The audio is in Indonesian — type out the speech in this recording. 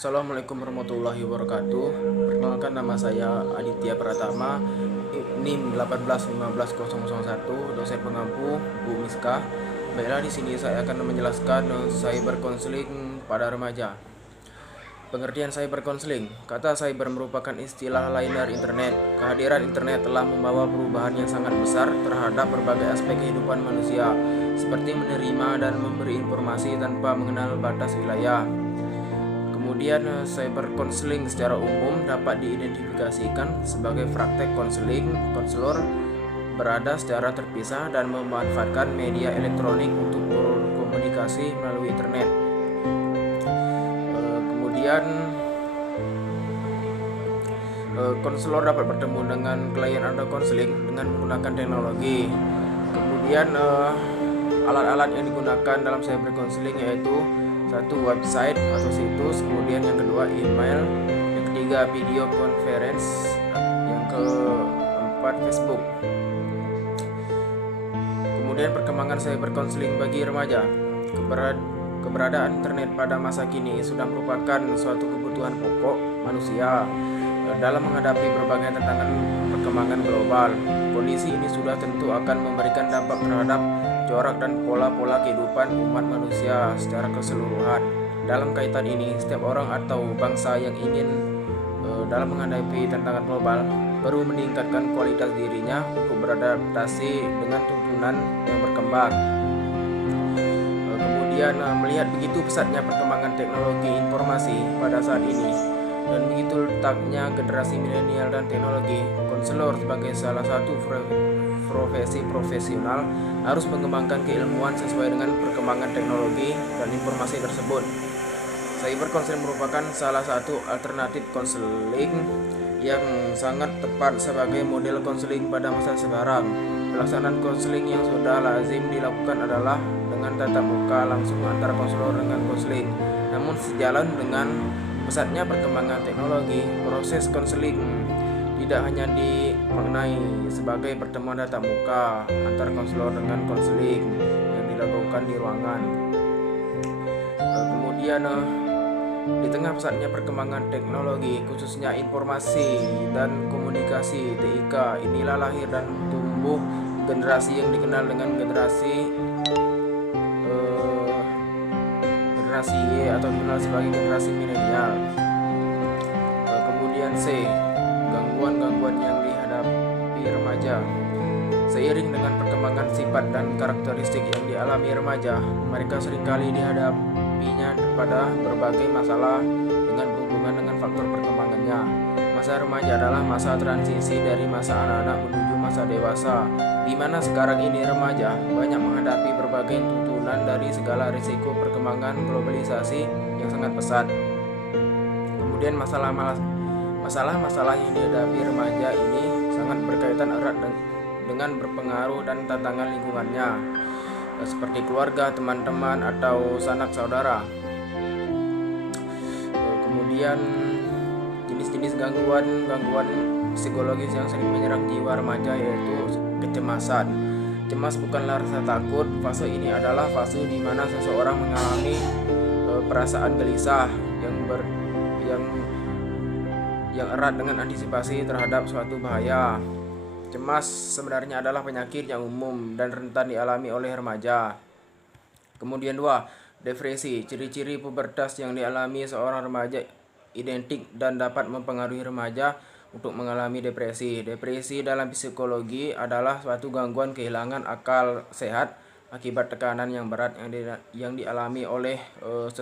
Assalamualaikum warahmatullahi wabarakatuh. Perkenalkan, nama saya Aditya Pratama, NIM 1815001, dosen pengampu Bu Miska. Baiklah, di sini saya akan menjelaskan cyber counseling pada remaja. Pengertian cyber counseling. Kata cyber merupakan istilah lain dari internet. Kehadiran internet telah membawa perubahan yang sangat besar terhadap berbagai aspek kehidupan manusia, seperti menerima dan memberi informasi tanpa mengenal batas wilayah. Kemudian, cyber counseling secara umum dapat diidentifikasikan sebagai praktek konselor berada secara terpisah dan memanfaatkan media elektronik untuk berkomunikasi melalui internet. Kemudian, konselor dapat bertemu dengan klien atau konseling dengan menggunakan teknologi. Kemudian, alat-alat yang digunakan dalam cyber counseling yaitu: satu, website atau situs, kemudian yang kedua email, yang ketiga video conference, yang keempat Facebook. Kemudian perkembangan cyber counseling bagi remaja. Keberadaan internet pada masa kini sudah merupakan suatu kebutuhan pokok manusia dalam menghadapi berbagai tantangan perkembangan global. Kondisi ini sudah tentu akan memberikan dampak terhadap corak dan pola-pola kehidupan umat manusia secara keseluruhan. Dalam kaitan ini, setiap orang atau bangsa yang ingin dalam menghadapi tantangan global perlu meningkatkan kualitas dirinya untuk beradaptasi dengan tuntunan yang berkembang. Kemudian, melihat begitu pesatnya perkembangan teknologi informasi pada saat ini dan begitu letaknya generasi milenial dan teknologi, konselor sebagai salah satu profesi profesional harus mengembangkan keilmuan sesuai dengan perkembangan teknologi dan informasi tersebut. Cyber counseling merupakan salah satu alternatif konseling yang sangat tepat sebagai model konseling pada masa sekarang. Pelaksanaan konseling yang sudah lazim dilakukan adalah dengan tatap muka langsung antara konselor dengan konseling. Namun sejalan dengan pesatnya perkembangan teknologi, proses konseling tidak hanya dimaknai sebagai pertemuan tatap muka antar konselor dengan konseling yang dilakukan di ruangan. Kemudian, di tengah pesatnya perkembangan teknologi, khususnya informasi dan komunikasi (TIK), inilah lahir dan tumbuh generasi yang dikenal dengan generasi Y atau dikenal sebagai generasi milenial. Kemudian C, gangguan-gangguan yang dihadapi remaja. Seiring dengan perkembangan sifat dan karakteristik yang dialami remaja, mereka seringkali dihadapinya pada berbagai masalah dengan berhubungan dengan faktor perkembangannya. Masa remaja adalah masa transisi dari masa anak-anak menuju masa dewasa, di mana sekarang ini remaja banyak menghadapi berbagai tuntunan dari segala risiko perkembangan globalisasi yang sangat pesat. Kemudian, masalah-masalah yang dihadapi remaja ini sangat berkaitan erat dengan berpengaruh dan tantangan lingkungannya, seperti keluarga, teman-teman, atau sanak saudara. Kemudian, jenis-jenis gangguan psikologis yang sering menyerang jiwa remaja yaitu kecemasan. Cemas bukanlah rasa takut. Fase ini adalah fase di mana seseorang mengalami perasaan gelisah yang erat dengan antisipasi terhadap suatu bahaya. Cemas sebenarnya adalah penyakit yang umum dan rentan dialami oleh remaja. Kemudian 2, depresi. Ciri-ciri pubertas yang dialami seorang remaja identik dan dapat mempengaruhi remaja untuk mengalami depresi. Depresi dalam psikologi adalah suatu gangguan kehilangan akal sehat akibat tekanan yang berat yang dialami oleh seseorang